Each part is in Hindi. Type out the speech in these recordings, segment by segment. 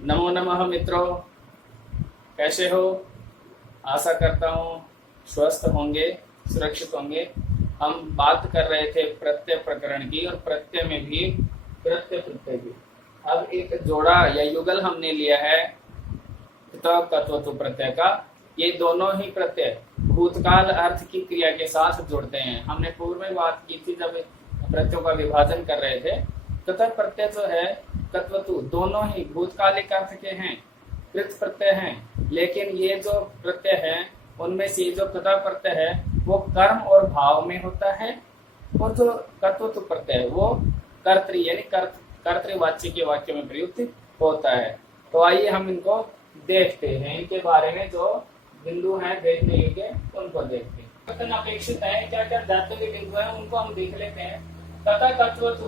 नमो नमः मित्रों, कैसे हो? आशा करता हूँ स्वस्थ होंगे, सुरक्षित होंगे। हम बात कर रहे थे प्रत्यय प्रकरण की और प्रत्यय में भी प्रत्यय प्रत्यय की। अब एक जोड़ा या युगल हमने लिया है तत्व प्रत्यय का। ये दोनों ही प्रत्यय भूतकाल अर्थ की क्रिया के साथ जुड़ते हैं। हमने पूर्व में बात की थी जब प्रत्ययों का विभाजन कर रहे थे। तथा प्रत्यय जो है तत्वतु दोनों ही भूतकालिक अर्थ के हैं, कृत प्रत्यय हैं। लेकिन ये जो प्रत्यय है उनमें से जो तथा प्रत्यय है वो कर्म और भाव में होता है, और जो कर्तृत्व प्रत्यय है वो कर्तृ यानी कर्तृवाच्य के वाक्य में प्रयुक्त होता है। तो आइए हम इनको देखते हैं, इनके बारे में जो बिंदु हैं देखने योग्य उनको देखते हैं। अपेक्षित है क्या क्या दातव्य बिंदु है उनको हम देख लेते हैं। तथा कर्तृत्व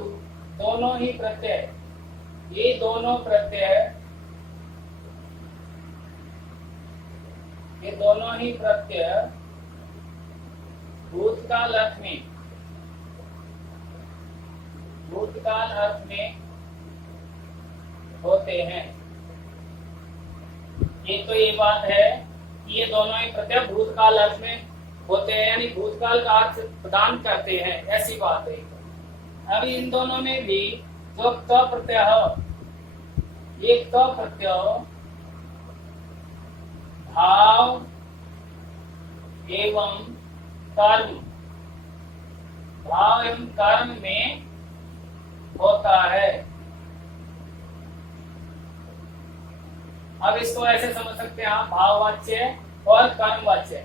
दोनों ही प्रत्यय, ये दोनों प्रत्यय, ये दोनों ही प्रत्यय भूतकाल अर्थ में होते हैं। एक तो ये बात है कि ये दोनों ही प्रत्यय भूतकाल अर्थ में होते हैं, यानी भूतकाल का अर्थ प्रदान करते हैं, ऐसी बात है। अभी इन दोनों में भी जो त प्रत्यय एक त प्रत्यय भाव एवं कर्म, भाव एवं कर्म में होता है। अब इसको ऐसे समझ सकते हैं आप, भाववाच्य और कर्मवाच्य।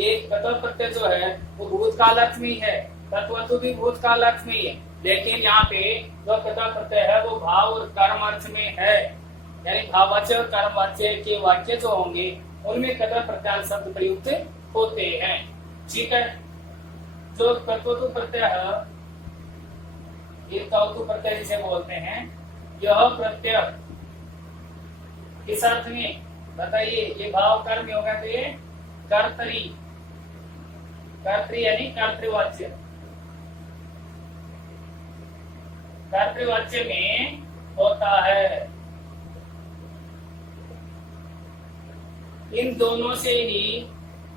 एक तत्व प्रत्यय जो है वो भूतकाल अर्थ में ही है, तत्वतु भी भूतकाल अर्थ में ही है, लेकिन यहाँ पे जो तत्व प्रत्यय है वो भाव और कर्म अर्थ में है। यानी भाववाच्य और कर्मवाच्य के वाक्य जो होंगे उनमें तत्व प्रत्यय शब्द प्रयुक्त होते हैं। ठीक है, जो तत्वतु प्रत्यय है, ये तत्वतु प्रत्यय जिसे बोलते हैं, यह प्रत्यय किस अर्थ में बताइए? ये भाव कर्म में होगा तो ये कर्तरी, कर्तरी यानी कर्तृवाच्य, कर्तृवाच्य में होता है। इन दोनों से ही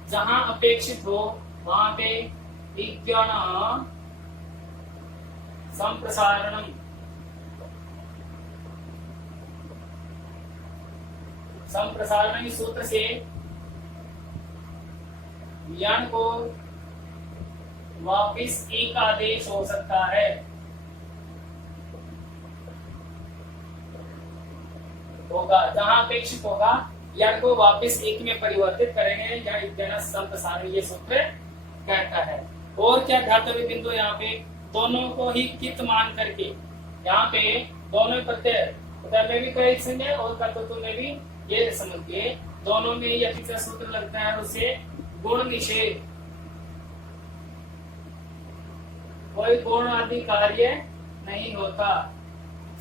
जहां अपेक्षित हो वहां पे विज्ञान संप्रसारणम, संप्रसारण सूत्र से यण को वापिस एक आदेश हो सकता है। होगा जहां अपेक्षित होगा यण को वापिस एक में परिवर्तित करेंगे, या विज्ञान संप्रसारण ये सूत्र कहता है। और क्या धातव्य बिंदु यहाँ पे दोनों को ही कित मान करके, यहाँ पे दोनों प्रत्यय में भी करेक्शन है और कर्तृत्व में भी ये समझिए दोनों में ही अतिशय सूत्र लगता है, उसे गुण निषेध, कोई गुण आदि कार्य नहीं होता,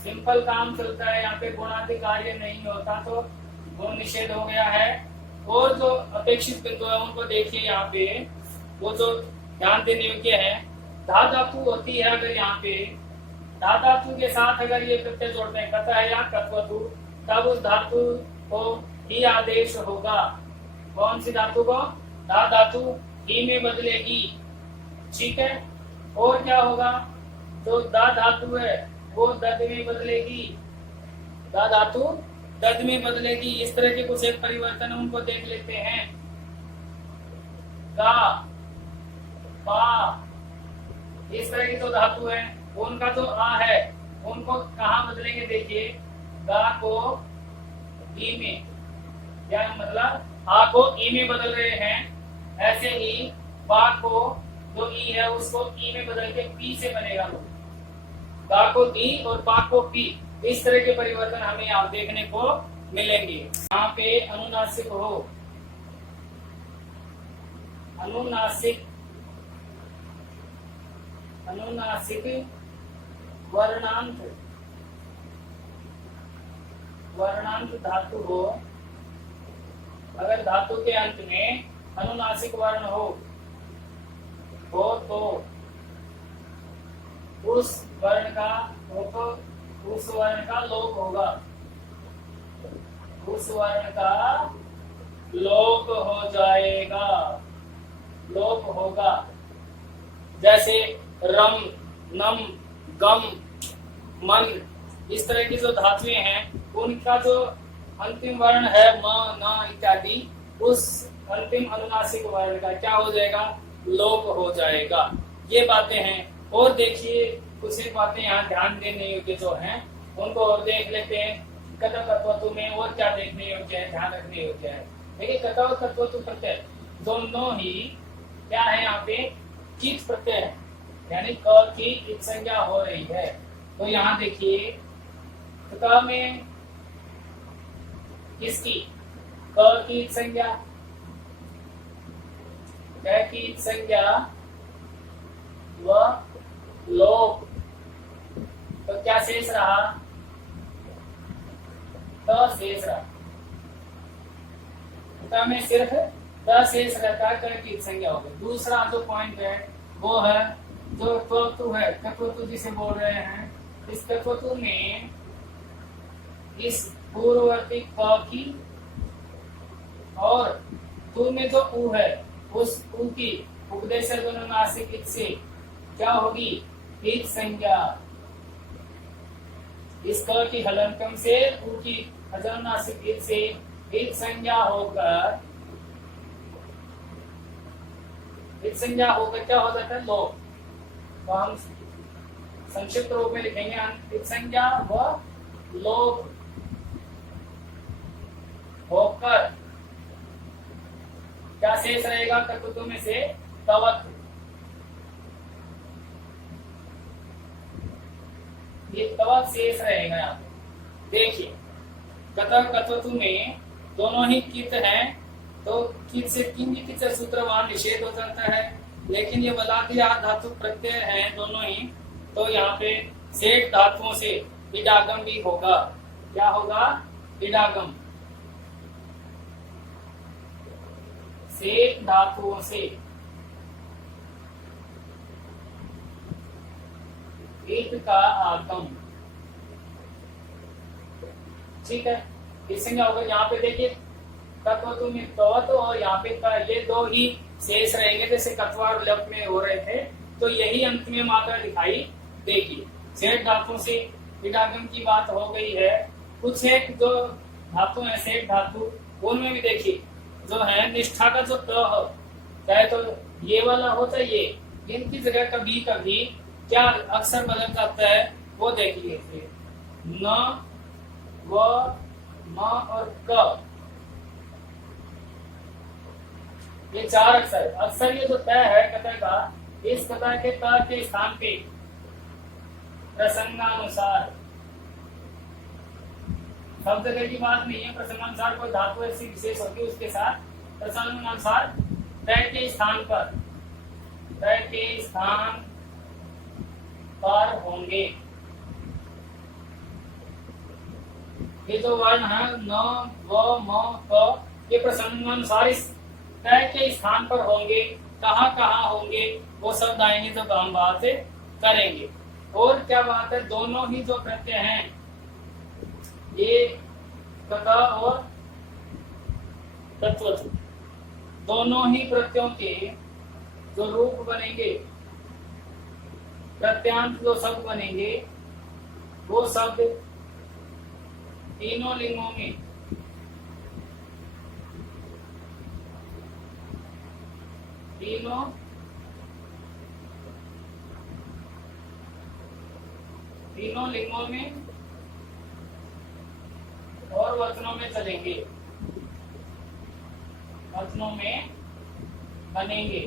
सिंपल काम चलता है। यहाँ पे गुण आदि कार्य नहीं होता तो गुण निषेध हो गया है। और जो अपेक्षित बिंदु है उनको देखिए, यहाँ पे वो जो ध्यान देने योग्य है, धा धातु होती है। अगर यहाँ पे धा धातु के साथ अगर ये प्रत्यय जोड़ते हैं कथा है या कत्वतु, तब उस धातु को ही आदेश होगा। कौन सी धातु को? धा धातु ही में बदलेगी। ठीक है, और क्या होगा? जो दा धातु है वो दद में बदलेगी, दा धातु दद में बदलेगी। इस तरह के कुछ एक परिवर्तन उनको देख लेते हैं। का, पा, इस तरह की जो धातु है उनका जो आ है उनको कहाँ बदलेंगे? देखिए, गा को ई में, क्या मतलब आ को ई में बदल रहे हैं, ऐसे ही पा को जो ई है उसको ई में बदल के पी से बनेगा। गा को दी और पा को पी, इस तरह के परिवर्तन हमें आप देखने को मिलेंगे। यहाँ पे अनुनासिक हो, अनुनासिक, अनुनासिक वर्णांत, वर्णांत धातु हो, अगर धातु के अंत में अनुनासिक वर्ण हो तो उस वर्ण का लोप होगा। उस वर्ण का लोप हो जाएगा, लोप होगा। जैसे रम, नम, गम, मन, इस तरह की जो धातुएं हैं उनका जो अंतिम वर्ण है म, न इत्यादि, उस अंतिम अनुनासिक वर्ण का क्या हो जाएगा, लोप हो जाएगा। ये बातें हैं। और देखिए कुछ एक बातें यहाँ ध्यान देने योग्य जो हैं उनको और देख लेते हैं। कथा तत्वतु में और क्या देखने योग्य है, ध्यान रखने योग्य है। देखिए कथा और तत्वतु प्रत्यय दोनों ही क्या है, यहाँ पे कित प्रत्यय है, यानी क की इत संज्ञा हो रही है। तो यहाँ देखिए क में किसकी, क की इत संज्ञा, क की इत संज्ञा व लोप, तो क्या शेष रहा, त शेष रहा। त में सिर्फ त शेष रहता है, क की इत संज्ञा हो गई। दूसरा जो पॉइंट है वो है जो तत्वतु है, तत्वतु जिसे बोल रहे हैं, इस तत्वतु में इस पूर्ववर्ती क की और तू में जो उ है उस उ की उपदेश अनुनासिक इत से क्या होगी, इत संज्ञा। इस क की हलंतम से उ की अनुनासिक इत से इत संज्ञा होकर, इत संज्ञा होकर क्या हो जाता है, लोप। तो हम संक्षिप्त रूप में लिखेंगे इत संज्ञा व लोप होकर क्या शेष रहेगा, तत्वों में से तवत। ये तवत शेष रहेगा यहाँ पे। देखिए तत्वतु में दोनों ही कित हैं, तो कित से किंचित से सूत्रवान निषेध हो जाता है। लेकिन ये बता दिया धातु प्रत्यय हैं दोनों ही, तो यहाँ पे सेठ धातुओं से इडागम भी होगा। क्या होगा, इडागम। सेठ धातुओं से इत का आगम, ठीक है। इससे क्या होगा, यहाँ पे देखिए तत्वतु में तवत और यहाँ पे ये दो ही शेष रहेंगे, जैसे कत्वा और लप में हो रहे थे। तो यही अंत में मात्रा दिखाई देगी। सेठ धातु से इडागम की बात हो गई है। कुछ एक जो धातु है सेठ धातु, उनमें भी देखिए जो है निष्ठा का जो त हो, चाहे तो ये वाला हो चाहे ये, इनकी जगह कभी कभी क्या अक्षर बदल जाता है वो देख लीजिए। न, व, म और क, ये चार अक्षर। अक्षर ये जो तय है कथा का, इस कथा के त के स्थान पे प्रसंगानुसार, सब जगह की बात नहीं है, प्रसंगानुसार कोई धातु ऐसी विशेष होती है उसके साथ प्रसंगानुसार तय के स्थान पर, तय के स्थान पर होंगे। ये जो वर्ण है न, व, म, क, ये प्रसंगानुसार इस तय के स्थान पर होंगे। कहाँ कहाँ होंगे वो सब आएंगे जब हम बात करेंगे। और क्या बात है, दोनों ही जो प्रत्यय हैं ये कथा और तत्वतु, दोनों ही प्रत्ययों के जो रूप बनेंगे, प्रत्यांत जो शब्द बनेंगे, वो शब्द तीनों लिंगों में तीनों लिंगों में और वचनों में चलेंगे, वचनों में बनेंगे।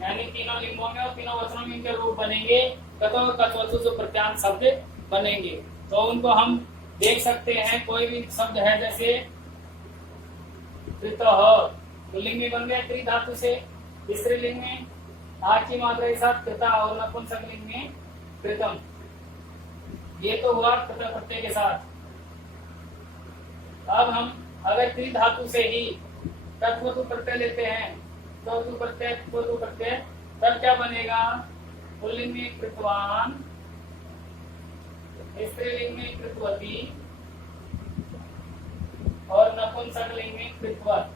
यानी तीनों लिंगों में और तीनों वचनों में इनके रूप बनेंगे, कथा और कथवतु जो प्रत्यांत शब्द बनेंगे। तो उनको हम देख सकते हैं। कोई भी शब्द है जैसे लिंग में बन गया त्रि धातु से, स्त्रीलिंग में आ की मात्रा के साथ कृता और नपुंसकलिंग में कृतम। ये तो हुआ कृता प्रत्यय के साथ। अब हम अगर त्रि धातु से ही तत्वतु प्रत्यय लेते हैं, तत्वतु प्रत्यय, तब क्या बनेगा, पुल्लिंग में कृतवान, स्त्रीलिंग में कृतवती और नपुंसकलिंग में कृतवत,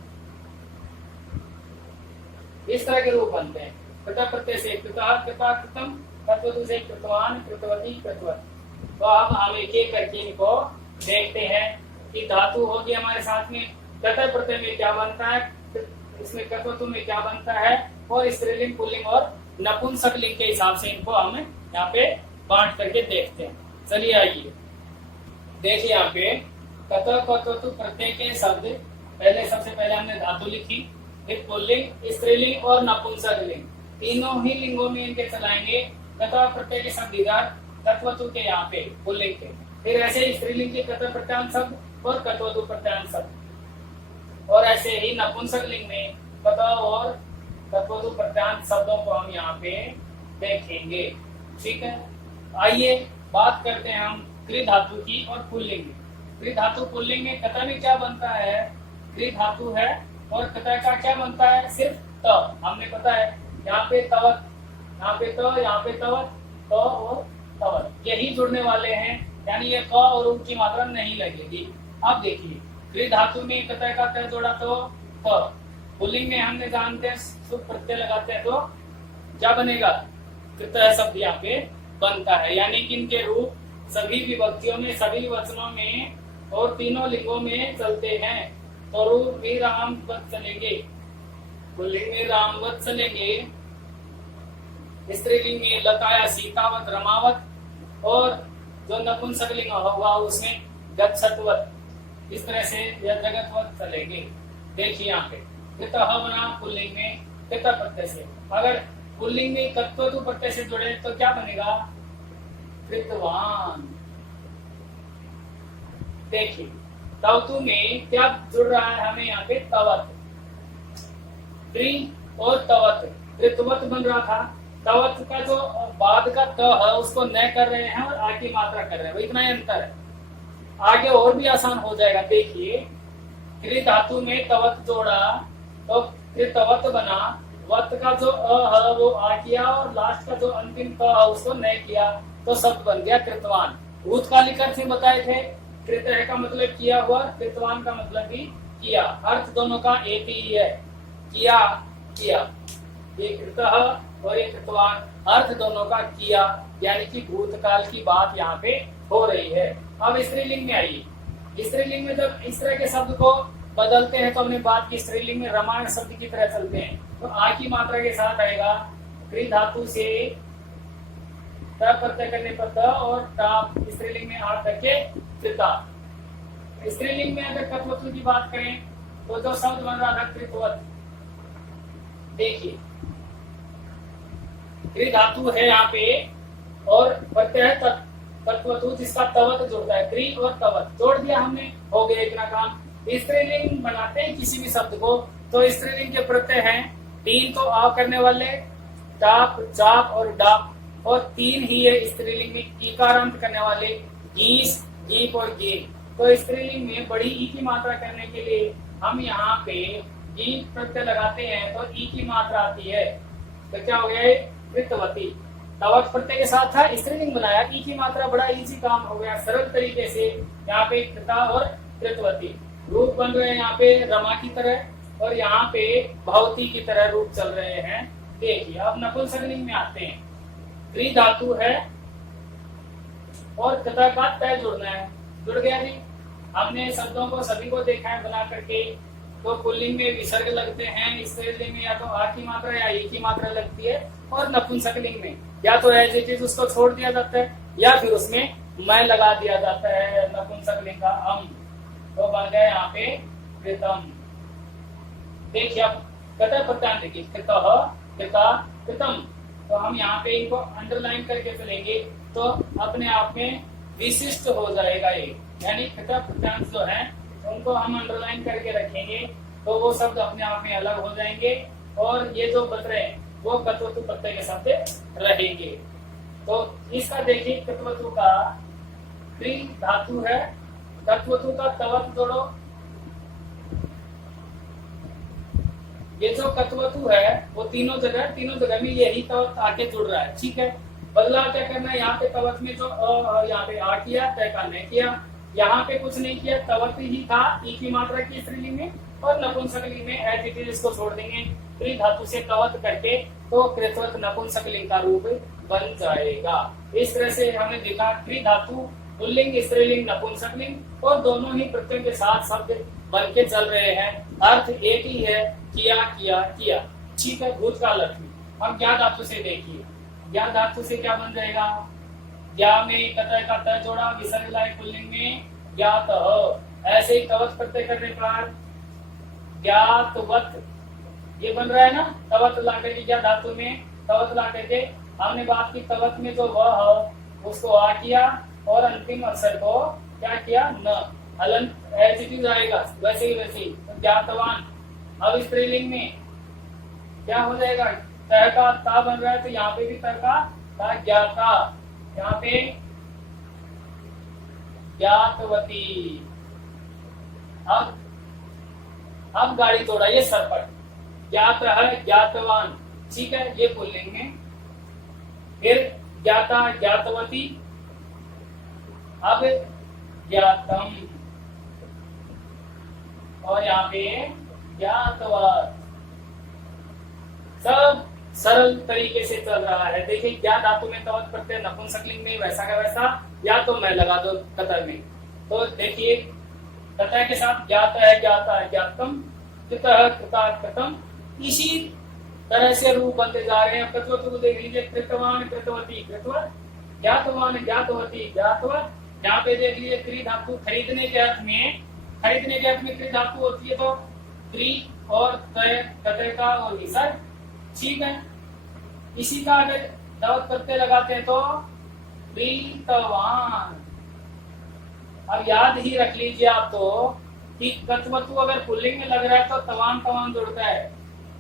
इस तरह के रूप बनते हैं। कृता प्रत्यय से कृता, कृता, कृतम, कृतवतु से कृतवान, कृतवती, कृतवत। तो अब हम एक एक करके इनको देखते हैं कि धातु होगी हमारे साथ में, कृता प्रत्यय में क्या बनता है, इसमें कृतवतु में क्या बनता है, और स्त्रीलिंग, पुल्लिंग और नपुंसकलिंग के हिसाब से इनको हम यहाँ पे बांट करके देखते हैं। चलिए आइए देखिए यहाँ पे कत, कतवतु प्रत्यय के शब्द, पहले सबसे पहले हमने धातु लिखी, फिर पुल्लिंग, स्त्रीलिंग और नपुंसकलिंग, तीनों ही लिंगों में इनके चलाएंगे। कत प्रत्यय के शब्द इधर, कतवतु के यहाँ पे पुल्लिंग के, फिर ऐसे स्त्रीलिंग के कत प्रत्यांत शब्द और कतवतु प्रत्यांत शब्द, और ऐसे ही नपुंसकलिंग में कत और कतवतु प्रत्यांत शब्दों को हम यहाँ पे देखेंगे। ठीक है, आइए बात करते हैं हम कृ धातु की और पुल्लिंग में। कृ धातु पुल्लिंग में कत में क्या बनता है, कृ धातु है, और कत का क्या बनता है, सिर्फ त, हमने पता है यहाँ पे तवत, यहाँ पे त, यहाँ पे तवत, त और तवत, यही जुड़ने वाले हैं, यानी ये क और उ की मात्रा नहीं लगेगी। अब देखिए कृ धातु में कत का त जोड़ा तो त, पुल्लिंग में हमने जानते हैं शुभ प्रत्यय लगाते हैं तो क्या बनेगा, कृत शब्द यहाँ पे बनता है, यानी कि इनके रूप सभी विभक्तियों में, सभी वचनों में और तीनों लिंगों में चलते हैं। तो रूप भी रामवत चलेंगे, पुल्लिंग में रामवत चलेंगे, स्त्रीलिंग में लताया सीतावत, रमावत, और जो नपुंसकलिंग होगा उसमें गच्छतवत, इस तरह से यह जगतवत चलेंगे। देखिए यहाँ पे कृत बना पुल्लिंग में कृत प्रत्यय से, अगर पुल्लिंग में कत्वतु प्रत्यय से जुड़े तो क्या बनेगा, कृतवान। देखिए तवतु में क्या जुड़ रहा है हमें यहाँ पे, तवत, त्रि और तवत, कृतवत बन रहा था, तवत का जो बाद का त है उसको न कर रहे हैं और आ की मात्रा कर रहे हैं, इतना ही अंतर है, आगे और भी आसान हो जाएगा। देखिए कृ धातु में तवत जोड़ा तो कृतवत बना, वत का जो अ है वो आ किया और लास्ट का जो अंतिम क है उसको न किया, तो शब्द बन गया कृतवान। भूतकालिक अर्थ में बताए थे, कृत का मतलब किया हुआ, कृतवान का मतलब भी किया, अर्थ दोनों का एक ही है, किया किया, ये कृत और ये कृतवान, अर्थ दोनों का किया, यानी कि भूतकाल की बात यहाँ पे हो रही है। अब स्त्रीलिंग में आइए, स्त्रीलिंग में जब इस तरह के शब्द को बदलते हैं तो हमने बात की स्त्रीलिंग में रामायण शब्द की तरह चलते हैं, तो आ की मात्रा के साथ आएगा, कृ धातु से त प्रत्यय करने पर द और ता, स्त्रीलिंग में आ करके कृता। स्त्रीलिंग में अगर कत्वतु की बात करें तो जो शब्द बन रहा था कृतवत, देखिए कृ धातु है यहाँ पे और प्रत्यय है तत्वतु जिसका तवत जुड़ता है, कृ और तवत जोड़ दिया हमने, हो गया इतना काम। स्त्रीलिंग बनाते हैं किसी भी शब्द को तो स्त्रीलिंग के प्रत्यय हैं तीन, तो आ करने वाले टाप, चाप और डाप, और तीन ही है स्त्रीलिंग में ईकारांत करने वाले, गीस, गीप और गीन। तो स्त्रीलिंग में बड़ी ई की मात्रा करने के लिए हम यहाँ पे गीप प्रत्यय लगाते हैं तो ई की मात्रा आती है, तो क्या हो गया, कृतवती। तवत प्रत्यय के साथ था, स्त्रीलिंग बनाया, ई की मात्रा, बड़ा इजी काम हो गया, सरल तरीके से यहाँ पे कृता और कृतवती रूप बन रहे हैं, यहाँ पे रमा की तरह और यहाँ पे भवती की तरह रूप चल रहे हैं। देखिए अब नपुंसकलिंग में आते हैं, त्रि धातु है और कथा का तय जुड़ना है, जुड़ गया जी। हमने शब्दों को सभी को देखा है बना करके, तो पुल्लिंग में विसर्ग लगते हैं, स्त्रीलिंग में या तो आ की मात्रा या ई की मात्रा लगती है, और नपुंसकलिंग में या तो एज इट इज उसको छोड़ दिया जाता है या फिर उसमें मैं लगा दिया जाता है, नपुंसकलिंग का अम, तो बन गया यहाँ पे कृतम। देखिए अब कथा प्रत्यान देखिए, कृतः, कृता, कृतम, तो हम यहाँ पे इनको अंडरलाइन करके चलेंगे तो अपने आप में विशिष्ट हो जाएगा ये, यानी कथा प्रत्यांश जो है उनको हम अंडरलाइन करके रखेंगे तो वो शब्द अपने आप में अलग हो जाएंगे, और ये जो बच रहे हैं वो कत्वतु प्रत्यय के साथ रहेंगे। तो इसका देखिए कत्वतु का त्रि धातु है, कत्वतु का तवत जोड़ो, ये जो कत्वतु है वो तीनों जगह में यही तवत आके जुड़ रहा है, ठीक है। बदलाव क्या करना है, यहाँ पे तवत में जो यहाँ पे आ किया, तय का नहीं किया, यहाँ पे कुछ नहीं किया, तवत ही था ई की मात्रा की स्त्रीलिंग में, और नपुंसकलिंग में एज इट इज इसको छोड़ देंगे, त्रि धातु से तवत करके तो कृतवत नपुंसकलिंग का रूप बन जाएगा। इस तरह से हमने देखा त्रि धातु पुल्लिंग, स्त्रीलिंग, नपुंसकलिंग और दोनों ही प्रत्ययों के साथ शब्द बन के चल रहे हैं, अर्थ एक ही है, किया किया किया। ठीक है, भूतकाल अर्थ में। अब ज्ञा धातु से देखिए, ज्ञा धातु से क्या बन जाएगा, ज्ञा में कतय का तय जोड़ा, विसर्ग लाए पुल्लिंग में ज्ञात, ऐसे ही तवत प्रत्यय करने पर ज्ञातवत ये बन रहा है ना, तवत ला करके ज्ञा धातु में तवत ला करके हमने बात की, तवत में जो वह उसको आ किया और अंतिम अक्षर को क्या किया, न, हलंत एज इट इज आएगा वैसे ही वैसे ही। तो ज्ञातवान, अब स्त्रीलिंग में क्या हो जाएगा, तय का ता बन रहा है, तो यहाँ पे भी तय का ता, ज्ञाता, यहाँ पे ज्ञातवती। अब गाड़ी तोड़ाइए सरपट, ज्ञात है, ज्ञातवान, ठीक है, ये पुल्लिंग में, फिर ज्ञाता, ज्ञातवती, अब ज्ञातम, और यहाँ पे ज्ञातवत। सब सरल तरीके से चल रहा है। देखिए, ज्ञा धातु में तवत प्रत्यय, नपुंसकलिंग में वैसा का वैसा, या तो मैं लगा दो कतर में। तो देखिए, कतर के साथ ज्ञात है, ज्ञाता है, ज्ञातम, कृतः, कृता, कृतम, इसी तरह से रूप बनते जा रहे हैं। कृतवत को देख लीजिए, कृतवान, कृतवती, कृतवत, ज्ञातवान, ज्ञातवती, ज्ञातवत। यहाँ पे देख लीजिए, त्रि धातु खरीदने के अर्थ में, खरीदने के अर्थ में त्रि धातु होती है, तो त्रि और तय, कतय का और विसर्ग, ठीक है। इसी का अगर तवत प्रत्यय लगाते हैं तो प्रीतवान। अब याद ही रख लीजिए आप तो कि कत्वतु अगर पुल्लिंग में लग रहा है तो तवान तवान जुड़ता है,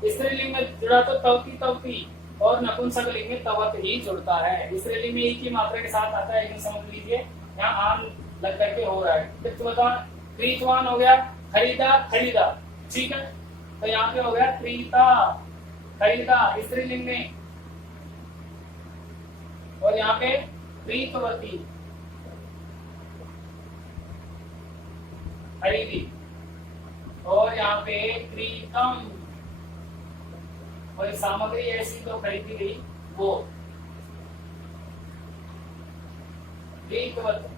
स्त्रीलिंग में जुड़ा तो तवती तवती, और नपुंसकलिंग में तवत ही जुड़ता है। स्त्रीलिंग में ई की मात्रा के साथ आता है, समझ लीजिए, यहाँ आम लग करके हो रहा है। प्रीतवान हो गया, खरीदा, खरीदा, ठीक है, तो यहाँ पे हो गया प्रीता, खरीदा स्त्रीलिंग में, और यहाँ पे प्रीतवती, खरीदी, और यहाँ पे प्रीतम, और सामग्री ऐसी तो खरीदी गई वो प्रीतवत।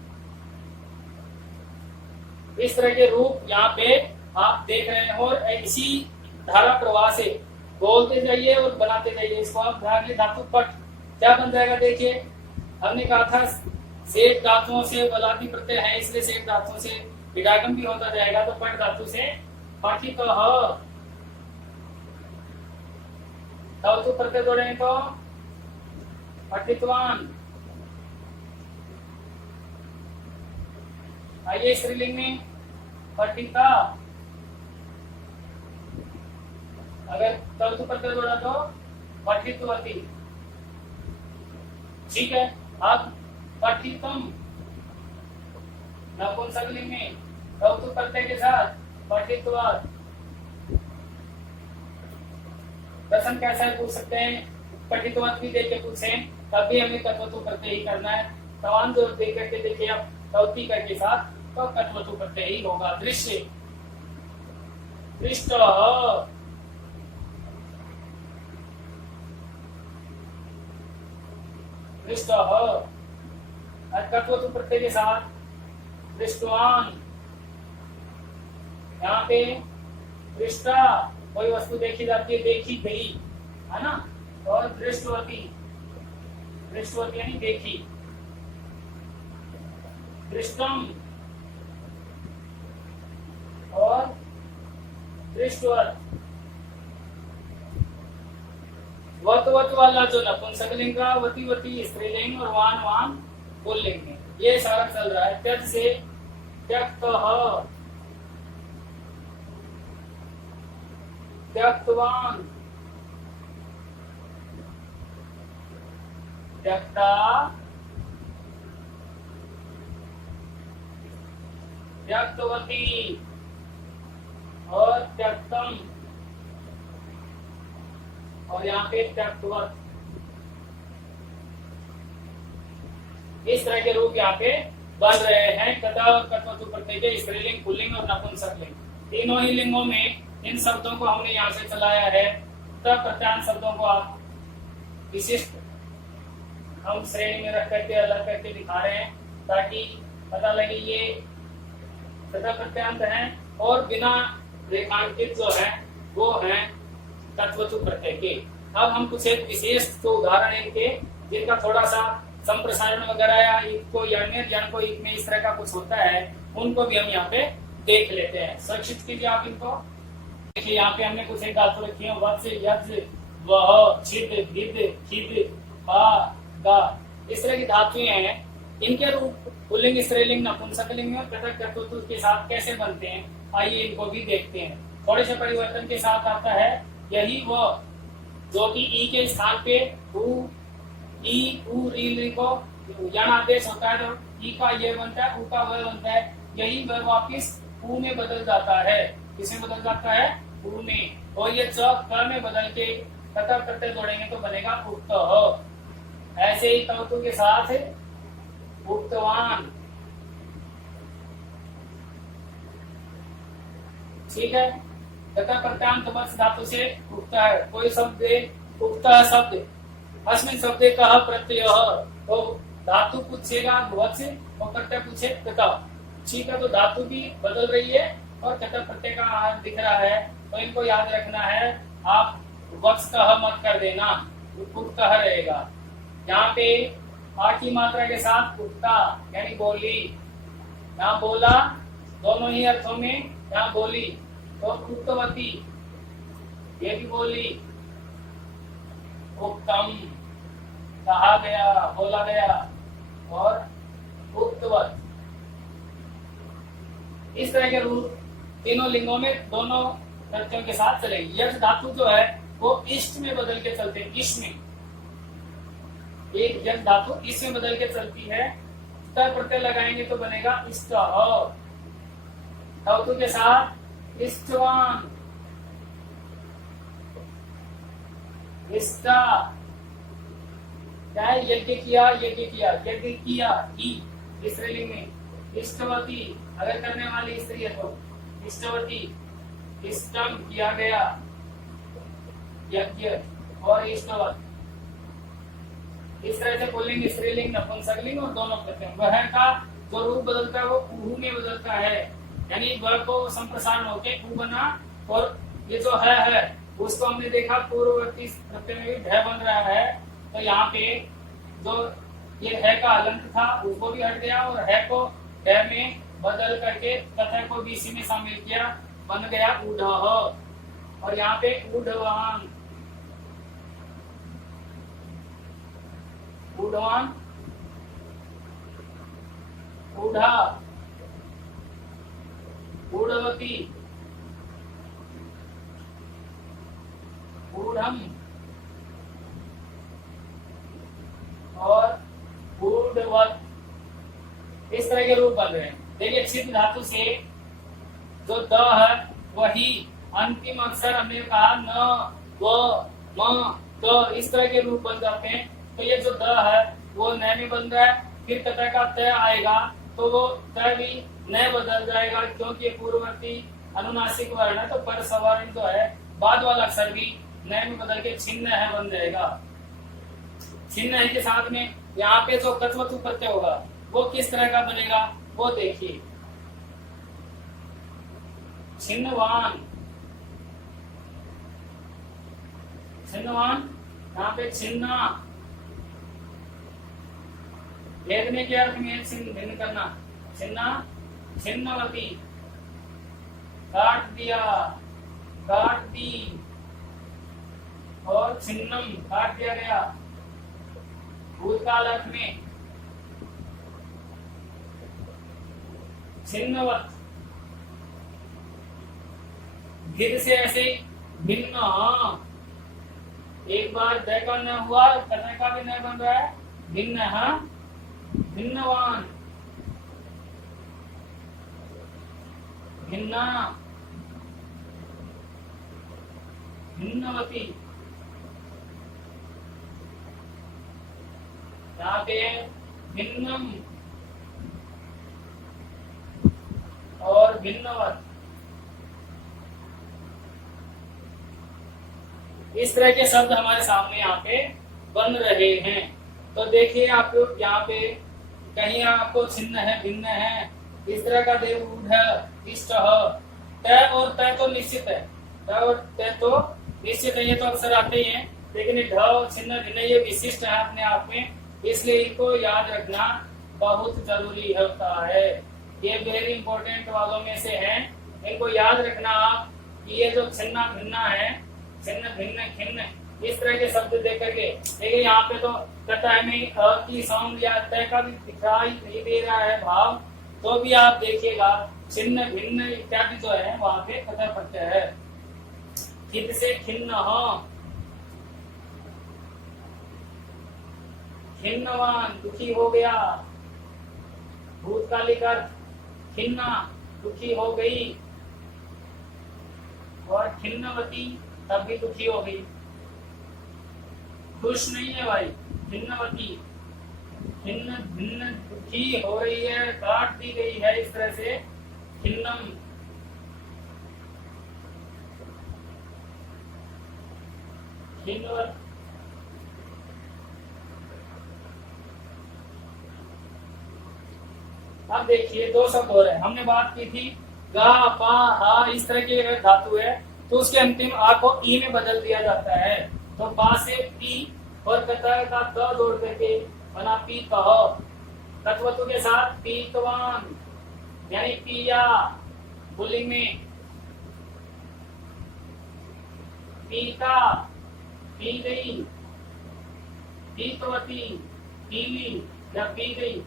इस तरह के रूप यहाँ पे आप देख रहे हैं, और इसी धारा प्रवाह से बोलते जाइए और बनाते जाइए। इसको आप ध्यान में, धातु पट क्या बन जाएगा, देखिए हमने कहा था सेठ धातुओं से बलाती प्रत्यय है, इसलिए सेठ धातुओं से विडागम भी होता जाएगा, तो पट धातु से पाठित धातु प्रत्यय जोड़ेंगे तो पठितवान। आइए स्त्रीलिंग में पठिता, अगर तवतु प्रत्यय जोड़ा तो पठितवती, ठीक है। अब पठितम, नपुंसकलिंग में तवतु प्रत्यय के साथ पठितवत। प्रश्न कैसा है पूछ सकते हैं, पठितवत भी देके पूछे, तब भी हमें कत्वतु प्रत्यय ही करना है। तवान जो देख करके देखिए आप, तवती करके साथ तो कत्वतु प्रत्यय ही होगा। दृश्य, दृष्ट, दृष्ट, कत्वतु प्रत्यय के साथ दृष्टवान। यहाँ पे दृष्टा, कोई वस्तु देखी जाती है, देखी गई, है ना, और दृष्टवती, दृष्टवती यानी देखी, दृष्टम और दृष्टवत। वत वाला जो नपुंसकलिंग का, वती वती स्त्रीलिंग, और वान वान पुल्लिंग में, ये सारा चल रहा है। त्यज से त्यक्तः, त्यक्तवान, त्यक्ता, त्यक्तवती और त्यक्तम, और यहाँ पे त्यक्तवत। इस तरह के रूप यहाँ पे बन रहे हैं। कतः कर्तव्य प्रत्यय के स्त्रीलिंग, पुल्लिंग और नपुंसकलिंग, तीनों ही लिंगों में इन शब्दों को हमने यहाँ से चलाया है। तब प्रत्यान शब्दों को आप विशिष्ट हम श्रेणी में रख करके अलग करके दिखा रहे हैं ताकि पता लगे ये तथा प्रत्यांत हैं और बिना रेखांकित जो है वो है तत्वतु प्रत्यय के। अब हम कुछ एक विशेष तो उदाहरण इनके जिनका थोड़ा सा संप्रसारण वगैरह या इनको ज्ञान को में इस तरह का कुछ होता है, उनको भी हम यहाँ पे देख लेते हैं। सुरक्षित कीजिए आप इनको। देखिए यहाँ पे हमने कुछ एक धातु रखी है, वत्स, यज्ञ, वह, छिद, भिद, खिद, पा, गा, इस तरह की धातुएं हैं। इनके रूप पुल्लिंग, स्त्रीलिंग, नपुंसकलिंग में पृथक कर्तृत्व के साथ कैसे बनते हैं, आइए इनको भी देखते हैं। थोड़े से परिवर्तन के साथ आता है यही वो जो कि ई के स्थान पे ऊ, ई, ऊ, री को यण आदेश होता है तो ई का ये बनता है, ऊ का वह बनता है। यही वह वापिस ऊ में बदल जाता है। किसमें बदल जाता है? ऊ में। और ये च क में बदल के तथा प्रत्यय जोड़ेंगे तो बनेगा उक्त। ऐसे ही तवतु के साथ उक्तवान, ठीक है। तथा प्रत्यांत वत्स धातु से उक्त है। कोई शब्द उक्त शब्द अस्मिन् शब्दे कह प्रत्यय, तो धातु पूछेगा वत्स और प्रत्यय पूछे तथा, ठीक है। तो धातु भी बदल रही है और तथा प्रत्यय का आहार दिख रहा है, तो इनको याद रखना है। आप वत्स कह मत कर देना, उक्त रहेगा। यहाँ पे आ की मात्रा के साथ उक्ता यानी बोली, यहाँ बोला दोनों ही अर्थों में, यहाँ बोली तो उक्तवती, ये भी बोली, उक्तम कहा गया, बोला गया, और उक्तवत, इस तरह के रूप तीनों लिंगों में दोनों प्रत्ययों के साथ चलेगी। यक्ष धातु जो है वो इष्ट में बदल के चलते हैं, इष्ट में, एक यक्ष धातु इस में बदल के चलती है। त प्रत्यय लगाएंगे तो बनेगा इष्ट। धातु के साथ इष्टवान, इष्टा, क्या है? यज्ञ किया, यज्ञ किया, यज्ञ किया ही स्त्रीलिंग में। इष्टवती अगर करने वाली स्त्री है तो इष्टवती, इष्टम किया गया, यज्ञ और इष्टवत, इस तरह से पुल्लिंग, स्त्रीलिंग, नपुंसकलिंग और दोनों प्रत्यय। वह का जो रूप बदलता है वो ऊ में बदलता है, यानी वह को संप्रसारण होके ऊ बना। और ये जो है उसको हमने देखा पूर्ववर्ती प्रत्यय में भी ढ बन रहा है, तो यहाँ पे जो ये है का अलंक था उसको भी हट गया और है को ढ में बदल करके तथा को भी इसी में शामिल किया, बन गया ऊढ़। और यहाँ पे ऊढ़वान, ऊढ़वान, ऊढ़ा, ऊढ़वती, ऊढ़म और ऊढ़वत, इस तरह के रूप बन रहे हैं। देखिए छिद धातु से जो द है वही अंतिम अक्षर हमने कहा न, व, म, त, इस तरह के रूप बन जाते हैं। तो ये जो द है वो न में बन रहा है, फिर तथा का त आएगा तो वो त भी न बदल जाएगा, क्योंकि पूर्ववर्ती अनुनासिक वर्ण है। तो पर सवर्ण जो है बाद वाला अक्षर भी न में बदल के छिन्न है बन जाएगा। छिन्न है के साथ में यहाँ पे जो कत्वतु प्रत्यय होगा वो किस तरह का बनेगा वो देखिए। छिन्नवान, छिन्नवान, यहाँ पे छिन्ना, भेदने के अर्थ में छिन्न भिन्न करना, छिन्ना, छिन्नवती, काट दिया, काट दी, और छिन्नम काट दिया गया। भूतकाल अर्थ में छिन्नवत, भिन्न से ऐसे भिन्न, एक बार द का न हुआ कथा का भी न बन रहा है, भिन्न, भिन्नवान, भिन्ना, भिन्नवती। यहाँ पे भिन्नम और भिन्नवत। इस तरह के शब्द हमारे सामने यहाँ पे बन रहे हैं। तो देखिए आप यहाँ पे कहीं आपको छिन्न है, भिन्न है, इस तरह का देवरूढ़, इष्ट, तय और तय तो निश्चित है, तय और तय तो निश्चित है, ये तो अक्सर आते ही हैं, लेकिन ढ और छिन्न भिन्न ये विशिष्ट है अपने आप में, इसलिए इनको याद रखना बहुत जरूरी होता है। ये वेरी इंपॉर्टेंट वालों में से है, इनको याद रखना आप कि ये जो छिन्ना भिन्ना है, छिन्न भिन्न खिन्न, इस तरह के शब्द देख करके, देखिए यहाँ पे तो कतः में अ की साउंड या तय का भी दिखाई नहीं दे रहा है भाव, तो भी आप देखिएगा छिन्न भिन्न इत्यादि जो है वहां पे कतः प्रत्यय है। खिद से खिन्न हो, खिन्नवान दुखी हो गया, भूतकालिक अर्थ खिन्ना दुखी हो गई, और खिन्नवती तब भी दुखी हो गई, खुश नहीं है भाई, खिन्नवती, खिन्न भिन्न दुखी हो रही है, काट दी गई है, इस तरह से खिन्नम। खिन्नवत, अब देखिए दो शब्द हो रहे हैं, हमने बात की थी गा पा हा, इस तरह के धातु है तो उसके अंतिम आ को ई में बदल दिया जाता है, तो बा से पी और कतः का क जोड़ करके बना पी कह, तत्वतु के साथ पीतवान यानी पिया, पुल्लिंग में पीता, पी गई, पीतवती पीली या पी गई,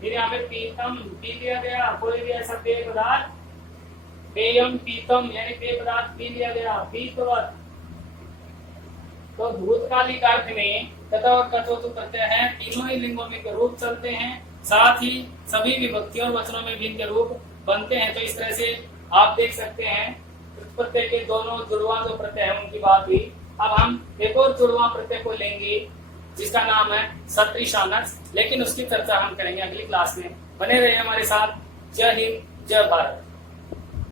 फिर यहाँ पे पीतम पी लिया गया, कोई भी ऐसा पेय पदार्थ, पेयम पीतम यानी पेय पदार्थ पी लिया गया, पीतवत। तो भूतकालिक अर्थ में तथा और कथोतु प्रत्यय हैं, तीनों ही लिंगों में के रूप चलते हैं, साथ ही सभी विभक्तियों और वचनों में भी इनके रूप बनते हैं। तो इस तरह से आप देख सकते हैं प्रत्यय के दोनों जुड़वा जो प्रत्यय है उनकी बात हुई। अब हम एक और जुड़वा प्रत्यय को लेंगे जिसका नाम है सत्रिशानस, लेकिन उसकी चर्चा हम करेंगे अगली क्लास में। बने रहिए हमारे साथ। जय हिंद, जय भारत।